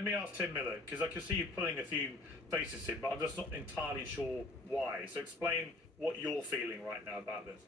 let me ask Tim Miller, because I can see you pulling a few faces in, but I'm just not entirely sure why. So explain what you're feeling right now about this.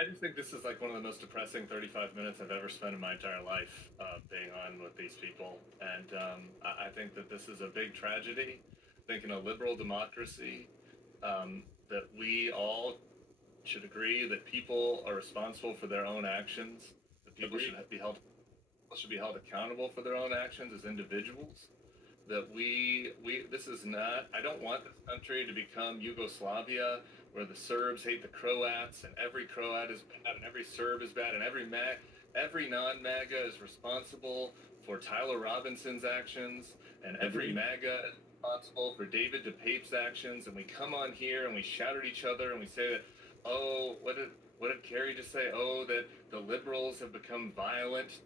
I just think this is like one of the most depressing 35 minutes I've ever spent in my entire life being on with these people. And I think that this is a big tragedy. I think in a liberal democracy, that we all should agree that people are responsible for their own actions, that people should be held accountable for their own actions as individuals. That this is not. I don't want this country to become Yugoslavia, where the Serbs hate the Croats, and every Croat is bad, and every Serb is bad, and every non-MAGA is responsible for Tyler Robinson's actions, and every MAGA is responsible for David DePape's actions. And we come on here and we shout at each other and we say that, oh, what did Kerry just say? Oh, that the liberals have become violent.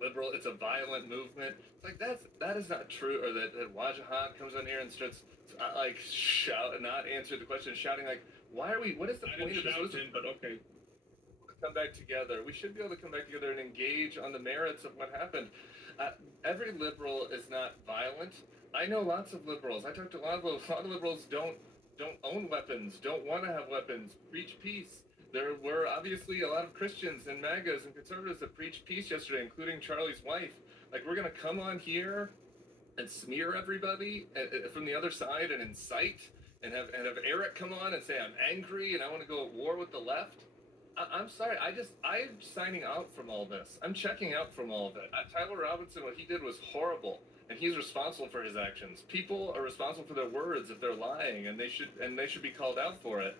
It's a violent movement. It's like that is not true. Or that Wajahat comes on here and starts shout and not answer the question, shouting like, why are we? What is the point of this? But okay. Come back together. We should be able to come back together and engage on the merits of what happened. Every liberal is not violent. I know lots of liberals. I talk to a lot of liberals. A lot of liberals don't own weapons, don't want to have weapons, preach peace. There were obviously a lot of Christians and MAGAs and conservatives that preached peace yesterday, including Charlie's wife. Like, we're going to come on here and smear everybody from the other side and incite and have Eric come on and say, I'm angry and I want to go at war with the left. I'm sorry. I'm signing out from all this. I'm checking out from all of it. Tyler Robinson, what he did was horrible, and he's responsible for his actions. People are responsible for their words if they're lying, and they should be called out for it.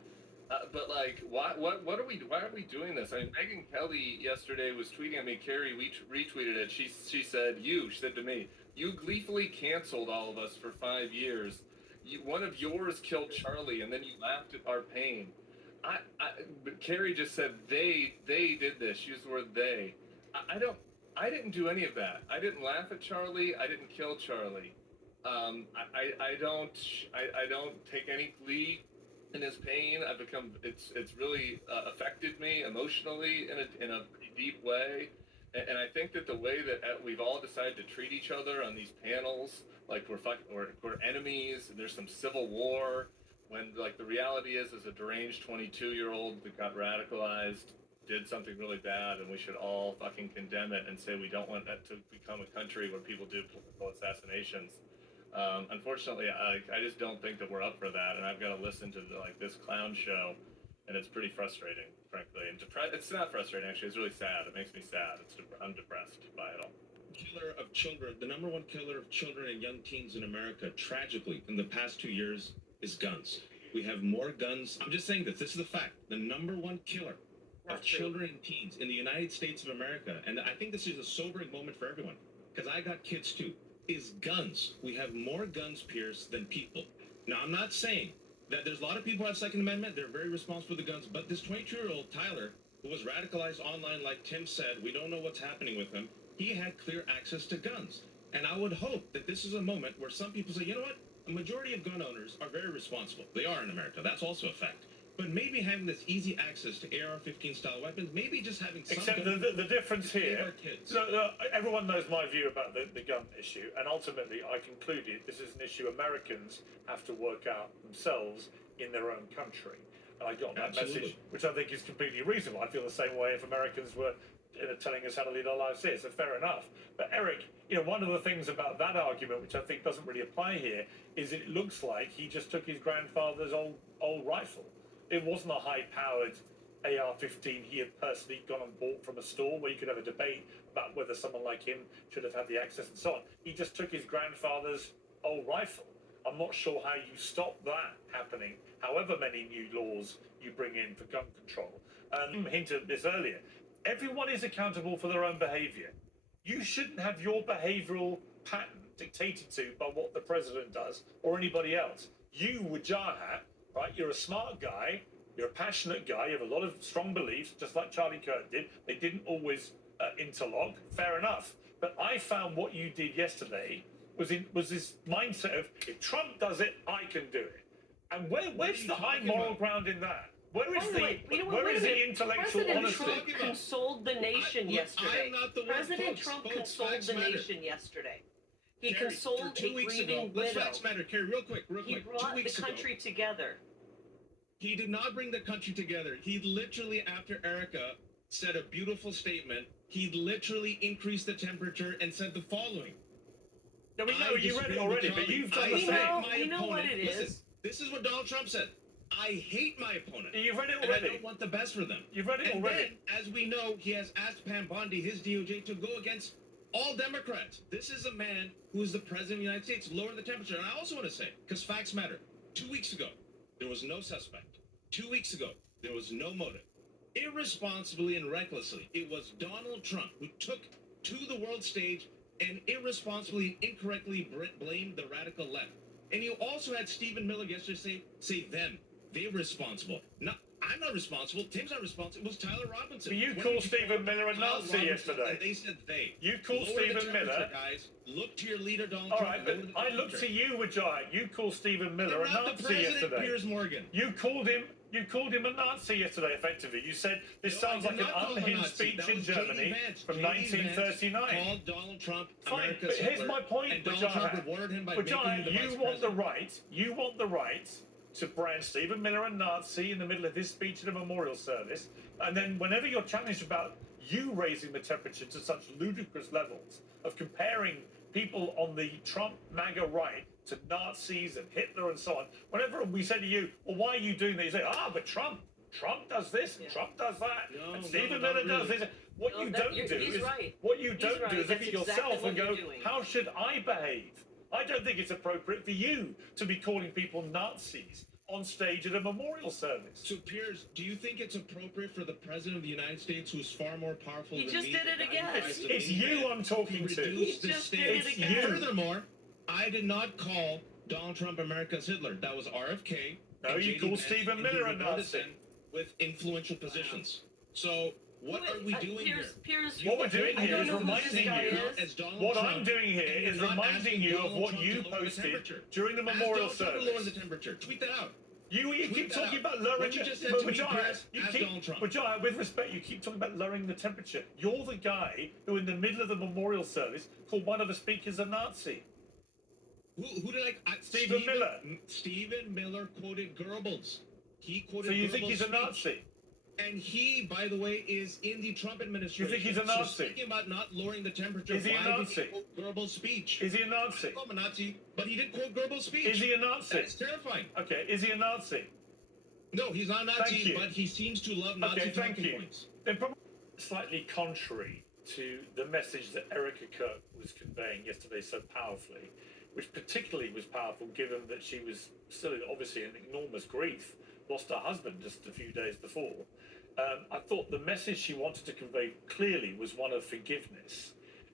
But like, why are we doing this? I mean, Megyn Kelly yesterday was tweeting at me. Carrie retweeted it. She said to me, you gleefully canceled all of us for 5 years. One of yours killed Charlie, and then you laughed at our pain. But Carrie just said they did this. She used the word they. I didn't do any of that. I didn't laugh at Charlie. I didn't kill Charlie. I don't take any glee in his pain. It's really affected me emotionally in a pretty deep way. And I think that the way that we've all decided to treat each other on these panels, like we're enemies, and there's some civil war, when like the reality is a deranged 22-year-old that got radicalized did something really bad, and we should all fucking condemn it and say we don't want that to become a country where people do political assassinations. Unfortunately, I just don't think that we're up for that, and I've got to listen to this clown show, and it's pretty frustrating, frankly. And it's not frustrating, actually. It's really sad. It makes me sad. I'm depressed by it all. Killer of children, the number one killer of children and young teens in America, tragically, in the past 2 years, is guns. We have more guns. I'm just saying this is a fact. The number one killer of children and teens in the United States of America, and I think this is a sobering moment for everyone, because I got kids too, is guns. We have more guns, Pierce, than people. Now, I'm not saying that there's a lot of people who have Second Amendment. They're very responsible for the guns. But this 22-year-old Tyler, who was radicalized online, like Tim said, we don't know what's happening with him. He had clear access to guns. And I would hope that this is a moment where some people say, you know what? A majority of gun owners are very responsible. They are in America. That's also a fact. But maybe having this easy access to AR-15 style weapons, maybe just having some Except the difference here, so everyone knows my view about the gun issue, and ultimately I concluded this is an issue Americans have to work out themselves in their own country. And I got that message, which I think is completely reasonable. I feel the same way if Americans were telling us how to lead our lives here, so fair enough. But Eric, one of the things about that argument, which I think doesn't really apply here, is it looks like he just took his grandfather's old rifle. It wasn't a high-powered AR-15 he had personally gone and bought from a store where you could have a debate about whether someone like him should have had the access and so on. He just took his grandfather's old rifle. I'm not sure how you stop that happening, however many new laws you bring in for gun control. Hinted at this earlier. Everyone is accountable for their own behaviour. You shouldn't have your behavioural pattern dictated to by what the president does or anybody else. You, Wajahat, right? You're a smart guy. You're a passionate guy. You have a lot of strong beliefs, just like Charlie Kirk did. They didn't always interlock. Fair enough. But I found what you did yesterday was this mindset of, if Trump does it, I can do it. And where's the high moral ground in that? Where is the intellectual honesty? President Trump consoled the nation yesterday. President Trump consoled the nation yesterday. He Carrie, consoled for 2 a weeks ago, grieving let's widow. facts matter, Carrie, real quick. He 2 brought the weeks ago, country together. he did not bring the country together. He literally, after Erica said a beautiful statement, he literally increased the temperature and said the following. Yeah, we I know you read disagree it with already, but Charlie. you've done I the We hate same. know- my we know what opponent. it Listen, is. this is what Donald Trump said. I hate my opponent. You've read it And I already. don't want the best for them. You've read it And already. then, as we know, he has asked Pam Bondi, his DOJ, to go against all Democrats. This is a man who is the president of the United States. Lower the temperature. And I also want to say, because facts matter, 2 weeks ago, there was no suspect. 2 weeks ago, there was no motive. Irresponsibly and recklessly, it was Donald Trump who took to the world stage and irresponsibly and incorrectly blamed the radical left. And you also had Stephen Miller yesterday say them. They're responsible. I'm not responsible. Tim's not responsible. It was Tyler Robinson. But you When called did Stephen Miller a Tyler Nazi Robinson, yesterday. And they said they. You called Lower the Stephen Miller. temperature, guys. Look to your leader, Donald All Trump. right, but Lower the I look temperature. to you, Wajai. You called Stephen Miller a I'm not the Nazi president, yesterday. Piers Morgan. You called him a Nazi yesterday, effectively. You said this No, sounds I like did an not call him a unhinged Nazi. speech That in was J.D. Germany Vance. from J.D. Vance 1939. called Donald Trump Fine, America's but here's Hitler, my point, and Donald Trump Wajai. rewarded him by making him Wajai, the you vice want the president. right to brand Stephen Miller a Nazi in the middle of his speech at a memorial service, and then whenever you're challenged about you raising the temperature to such ludicrous levels of comparing people on the Trump MAGA right to Nazis and Hitler and so on, whenever we say to you, well, why are you doing that? You say, but Trump does this and Yeah. Trump does that, No, and no, Stephen not Miller does really. this. What No, you that- don't you're- do he's is right. what you He's don't right. do is look That's at yourself exactly and what go, you're doing. how should I behave? I don't think it's appropriate for you to be calling people Nazis on stage at a memorial service. So, Piers, do you think it's appropriate for the president of the United States, who's far more powerful He than just me, did it the guy again. who tries to It's lead you it, I'm talking to to. reduce He the just did stakes? it again. It's you. Furthermore, I did not call Donald Trump America's Hitler. That was RFK. No, and you J.D. called Vance, Stephen and Miller he a rewarded Nazi. them with influential positions. So, what Wait, are we doing Piers, here? Piers, What we're doing I here don't is know who this reminding guy you. is. As Donald What Trump, I'm doing here and you're is not reminding asking you of Donald what Trump you to lower the posted temperature. during the Ask memorial Donald Trump to lower the service. temperature. Tweet that out. You keep Tweet that talking out. about lowering What you the just said to me, Vajaya, Piers, you ask keep, Donald Trump. Vajaya, with respect, you keep talking about lowering the temperature. You're the guy who, in the middle of the memorial service, called one of the speakers a Nazi. Who did Stephen Miller. Stephen Miller quoted Goebbels. He quoted So you Goebbels' think he's a speech. Nazi? And he, by the way, is in the Trump administration. You think he's a So Nazi? speaking about not lowering the temperature, Is he a why did Nazi? he quote Goebbels' speech? Is he a Nazi? I call him a Nazi, but he did quote Goebbels' speech. Is he a Nazi? That's terrifying. Okay, is he a Nazi? No, he's not a Thank Nazi, you. but he seems to love Nazi Okay, thank talking you. points. They're probably slightly contrary to the message that Erica Kirk was conveying yesterday so powerfully, which particularly was powerful given that she was still obviously in enormous grief, lost her husband just a few days before. I thought the message she wanted to convey clearly was one of forgiveness.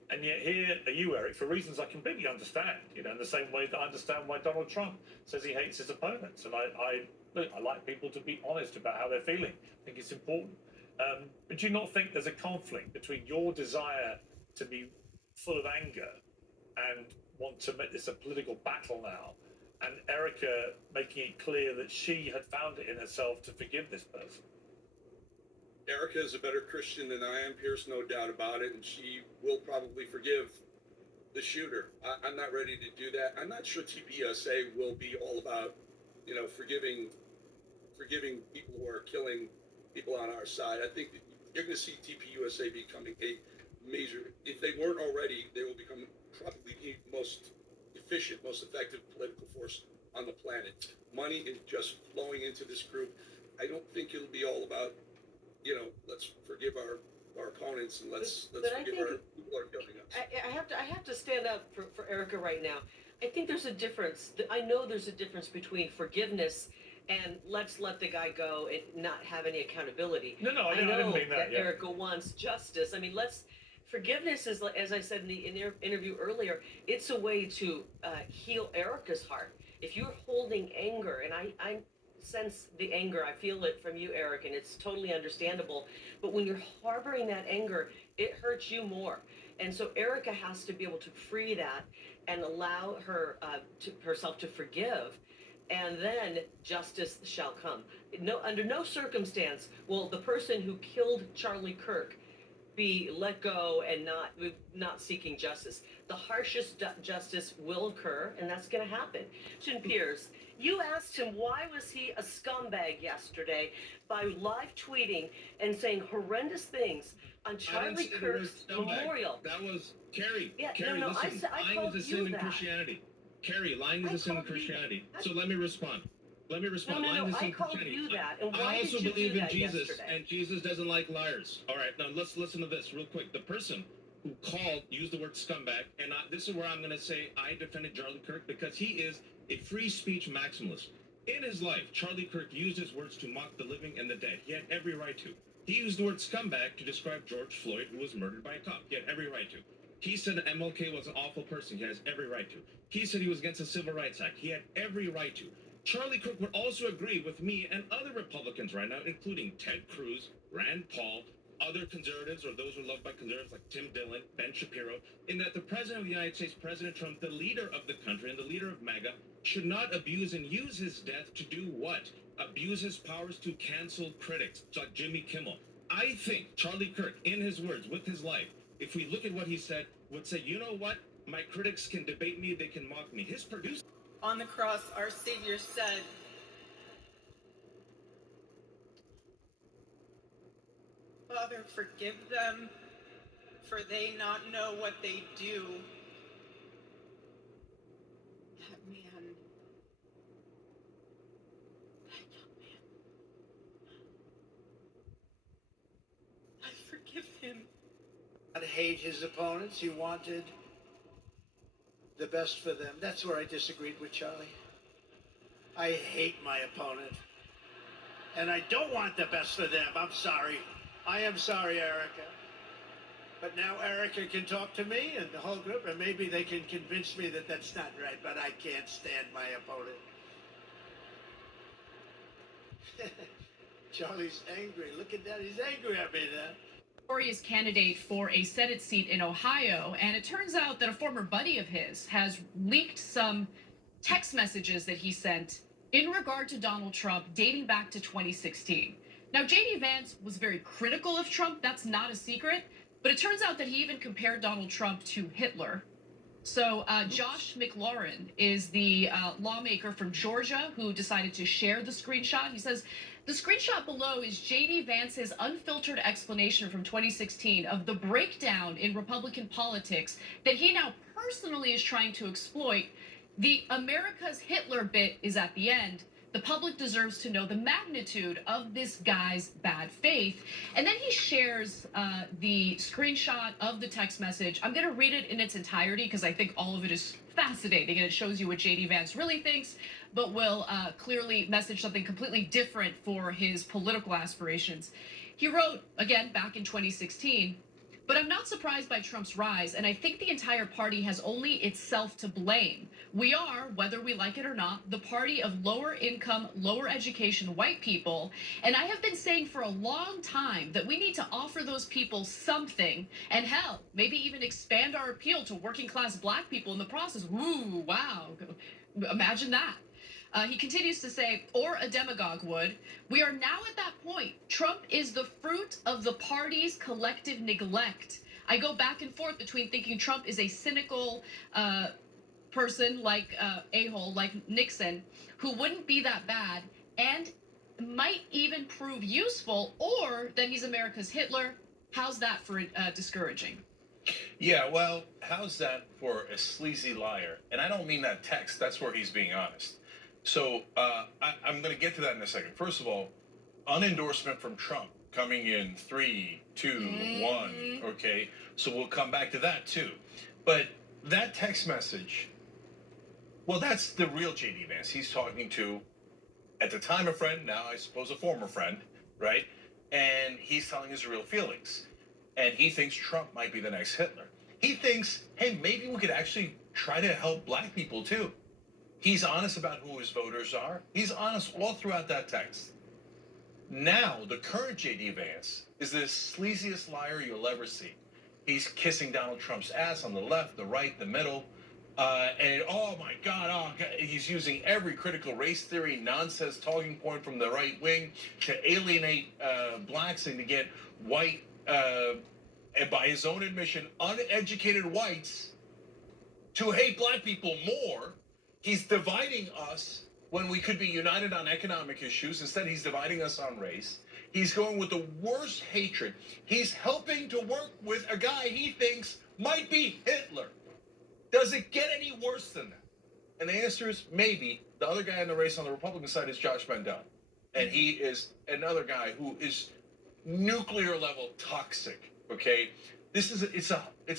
And yet here are you, Eric, for reasons I completely understand, in the same way that I understand why Donald Trump says he hates his opponents. And I like people to be honest about how they're feeling. I think it's important. But do you not think there's a conflict between your desire to be full of anger and want to make this a political battle now, and Erica making it clear that she had found it in herself to forgive this person? Erica is a better Christian than I am, Pierce, no doubt about it, and she will probably forgive the shooter. I'm not ready to do that. I'm not sure TPUSA will be all about, forgiving people who are killing people on our side. I think that you're going to see TPUSA becoming a major, if they weren't already, they will become probably the most efficient, most effective political force on the planet. Money is just flowing into this group. I don't think it'll be all about, let's forgive our opponents and let's But I forgive think- our people who are killing us. I have to stand up for Erica right now. I think there's a difference. I know there's a difference between forgiveness and let's let the guy go and not have any accountability. No, I I didn't know mean that. Yeah. Erica wants justice. I mean, forgiveness is, as I said in the interview earlier, it's a way to heal Erica's heart. If you're holding anger, and I sense the anger, I feel it from you, Eric, and it's totally understandable. But when you're harboring that anger, it hurts you more. And so Erica has to be able to free that and allow herself to forgive. And then justice shall come. Under no circumstance will the person who killed Charlie Kirk be let go and not seeking justice. The harshest justice will occur, and that's going to happen. Christian Pierce, you asked him why was he a scumbag yesterday by live tweeting and saying horrendous things on I didn't Charlie say the word Kirk's scumbag. memorial. That was Carrie. Yeah, Carrie, no, listen. I lying called is a you sin in that. Christianity. Carrie, lying is I a sin in called you Christianity. that. So let me respond. Let me respond. No, Lying is a sin I in called Christianity. you that. And I why also did you believe do in that Jesus, yesterday? and Jesus doesn't like liars. All right, now let's listen to this real quick. The person who used the word scumbag, and this is where I'm going to say I defended Charlie Kirk because he is a free speech maximalist. In his life, Charlie Kirk used his words to mock the living and the dead. He had every right to. He used the word scumbag to describe George Floyd, who was murdered by a cop. He had every right to. He said MLK was an awful person. He has every right to. He said he was against the Civil Rights Act. He had every right to. Charlie Kirk would also agree with me and other Republicans right now, including Ted Cruz, Rand Paul, other conservatives or those who are loved by conservatives like Tim Dillon, Ben Shapiro, in that the President of the United States, President Trump, the leader of the country and the leader of MAGA, should not abuse and use his death to do what? Abuse his powers to cancel critics like Jimmy Kimmel. I think Charlie Kirk, in his words, with his life, if we look at what he said, would say, you know what? My critics can debate me, they can mock me. His producer. On the cross, our Savior said, Father, forgive them, for they not know what they do. That young man, I forgive him. Not hate his opponents. He wanted the best for them. That's where I disagreed with Charlie. I hate my opponent. And I don't want the best for them. I'm sorry. I am sorry, Erica. But now Erica can talk to me and the whole group, and maybe they can convince me that that's not right, but I can't stand my opponent. Charlie's angry. Look at that. He's angry at me now. Notorious candidate for a Senate seat in Ohio, and it turns out that a former buddy of his has leaked some text messages that he sent in regard to Donald Trump dating back to 2016. Now, J.D. Vance was very critical of Trump. That's not a secret. But it turns out that he even compared Donald Trump to Hitler. So Josh McLaurin is the lawmaker from Georgia who decided to share the screenshot. He says, the screenshot below is J.D. Vance's unfiltered explanation from 2016 of the breakdown in Republican politics that he now personally is trying to exploit. The America's Hitler bit is at the end. The public deserves to know the magnitude of this guy's bad faith. And then he shares the screenshot of the text message. I'm going to read it in its entirety because I think all of it is fascinating and it shows you what J.D. Vance really thinks, but will clearly message something completely different for his political aspirations. He wrote, again, back in 2016, but I'm not surprised by Trump's rise, and I think the entire party has only itself to blame. We are, whether we like it or not, the party of lower income, lower education white people, and I have been saying for a long time that we need to offer those people something, and hell, maybe even expand our appeal to working class black people in the process. Ooh, wow, imagine that. He continues to say, or a demagogue would, we are now at that point. Trump is the fruit of the party's collective neglect. I go back and forth between thinking Trump is a cynical person like a-hole, like Nixon, who wouldn't be that bad and might even prove useful, or that he's America's Hitler. How's that for discouraging? Yeah, well, how's that for a sleazy liar? And I don't mean that text. That's where he's being honest. So I'm going to get to that in a second. First of all, unendorsement from Trump coming in 3, 2, 1. Okay, so we'll come back to that too. But that text message, well, that's the real J.D. Vance. He's talking to, at the time, a friend, now I suppose a former friend, right? And he's telling his real feelings. And he thinks Trump might be the next Hitler. He thinks, hey, maybe we could actually try to help black people too. He's honest about who his voters are. He's honest all throughout that text. Now, the current J.D. Vance is the sleaziest liar you'll ever see. He's kissing Donald Trump's ass on the left, the right, the middle. And oh my God, he's using every critical race theory nonsense talking point from the right wing to alienate blacks and to get white and by his own admission, uneducated whites to hate black people more. He's dividing us when we could be united on economic issues. Instead, he's dividing us on race. He's going with the worst hatred. He's helping to work with a guy he thinks might be Hitler. Does it get any worse than that? And the answer is maybe. The other guy in the race on the Republican side is Josh Mandel. And he is another guy who is nuclear level toxic. Okay? It's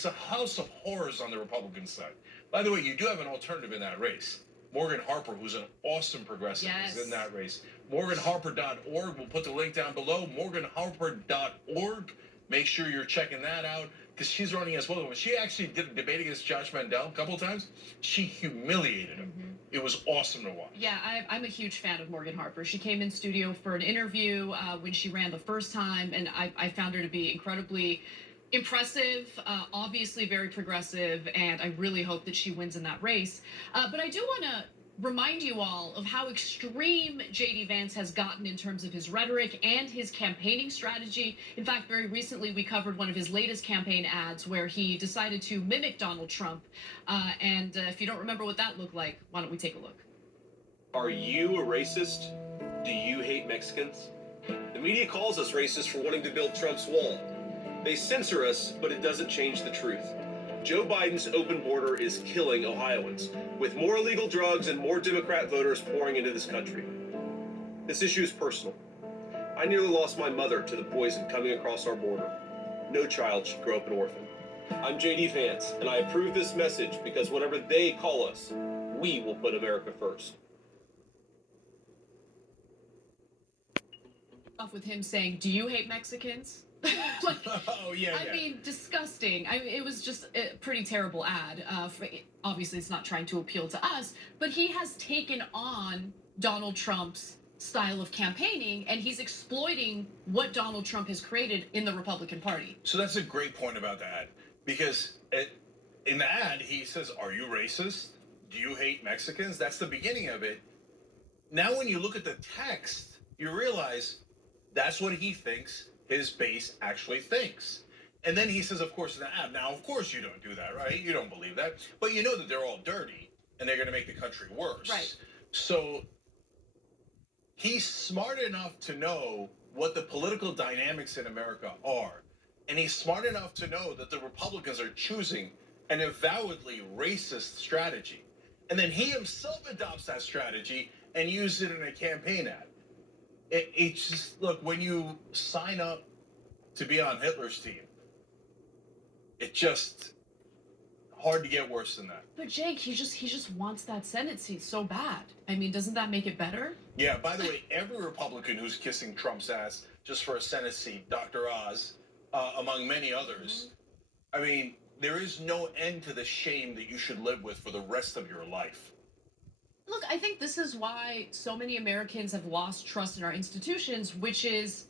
a house of horrors on the Republican side. By the way, you do have an alternative in that race. Morgan Harper, who's an awesome progressive, is in that race. MorganHarper.org. We'll put the link down below. MorganHarper.org. Make sure you're checking that out because she's running as well. When she actually did a debate against Josh Mandel a couple of times, she humiliated him. Mm-hmm. It was awesome to watch. Yeah, I'm a huge fan of Morgan Harper. She came in studio for an interview when she ran the first time, and I found her to be incredibly impressive, obviously very progressive, and I really hope that she wins in that race. But I do want to remind you all of how extreme J.D. Vance has gotten in terms of his rhetoric and his campaigning strategy. In fact, very recently we covered one of his latest campaign ads where he decided to mimic Donald Trump. And if you don't remember what that looked like, why don't we take a look? Are you a racist? Do you hate Mexicans? The media calls us racist for wanting to build Trump's wall. They censor us, but it doesn't change the truth. Joe Biden's open border is killing Ohioans, with more illegal drugs and more Democrat voters pouring into this country. This issue is personal. I nearly lost my mother to the poison coming across our border. No child should grow up an orphan. I'm J.D. Vance, and I approve this message because whatever they call us, we will put America first. Off with him saying, "Do you hate Mexicans?" Like, oh yeah. I mean, disgusting. I mean, it was just a pretty terrible ad. Obviously, it's not trying to appeal to us, but he has taken on Donald Trump's style of campaigning, and he's exploiting what Donald Trump has created in the Republican Party. So that's a great point about the ad, because in the ad he says, "Are you racist? Do you hate Mexicans?" That's the beginning of it. Now, when you look at the text, you realize that's what he thinks his base actually thinks. And then he says, of course, in the ad, now, of course you don't do that, right? You don't believe that. But you know that they're all dirty and they're going to make the country worse. Right. So he's smart enough to know what the political dynamics in America are. And he's smart enough to know that the Republicans are choosing an avowedly racist strategy. And then he himself adopts that strategy and uses it in a campaign ad. It's just, look, when you sign up to be on Hitler's team, it's just hard to get worse than that. But Jake, he just wants that Senate seat so bad. I mean, doesn't that make it better? Yeah, by the way, every Republican who's kissing Trump's ass just for a Senate seat, Dr. Oz, among many others, I mean, there is no end to the shame that you should live with for the rest of your life. Look, I think this is why so many Americans have lost trust in our institutions, which is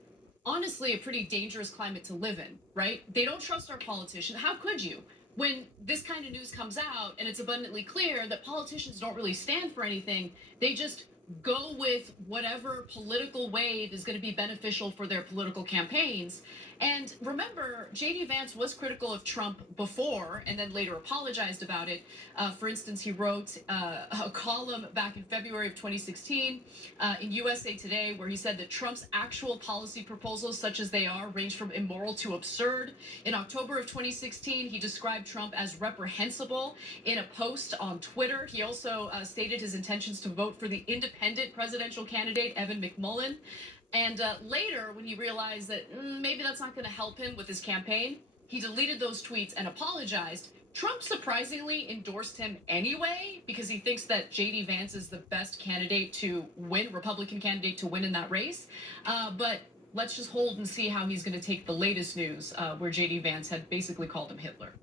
honestly a pretty dangerous climate to live in, right? They don't trust our politicians. How could you? When this kind of news comes out and it's abundantly clear that politicians don't really stand for anything, they just go with whatever political wave is going to be beneficial for their political campaigns. And remember, J.D. Vance was critical of Trump before and then later apologized about it. For instance, he wrote a column back in February of 2016 in USA Today where he said that Trump's actual policy proposals, such as they are, range from immoral to absurd. In October of 2016, he described Trump as reprehensible in a post on Twitter. He also stated his intentions to vote for the independent presidential candidate, Evan McMullin. And later, when he realized that maybe that's not going to help him with his campaign, he deleted those tweets and apologized. Trump surprisingly endorsed him anyway because he thinks that J.D. Vance is the best candidate to win, Republican candidate to win in that race. But let's just hold and see how he's going to take the latest news where J.D. Vance had basically called him Hitler.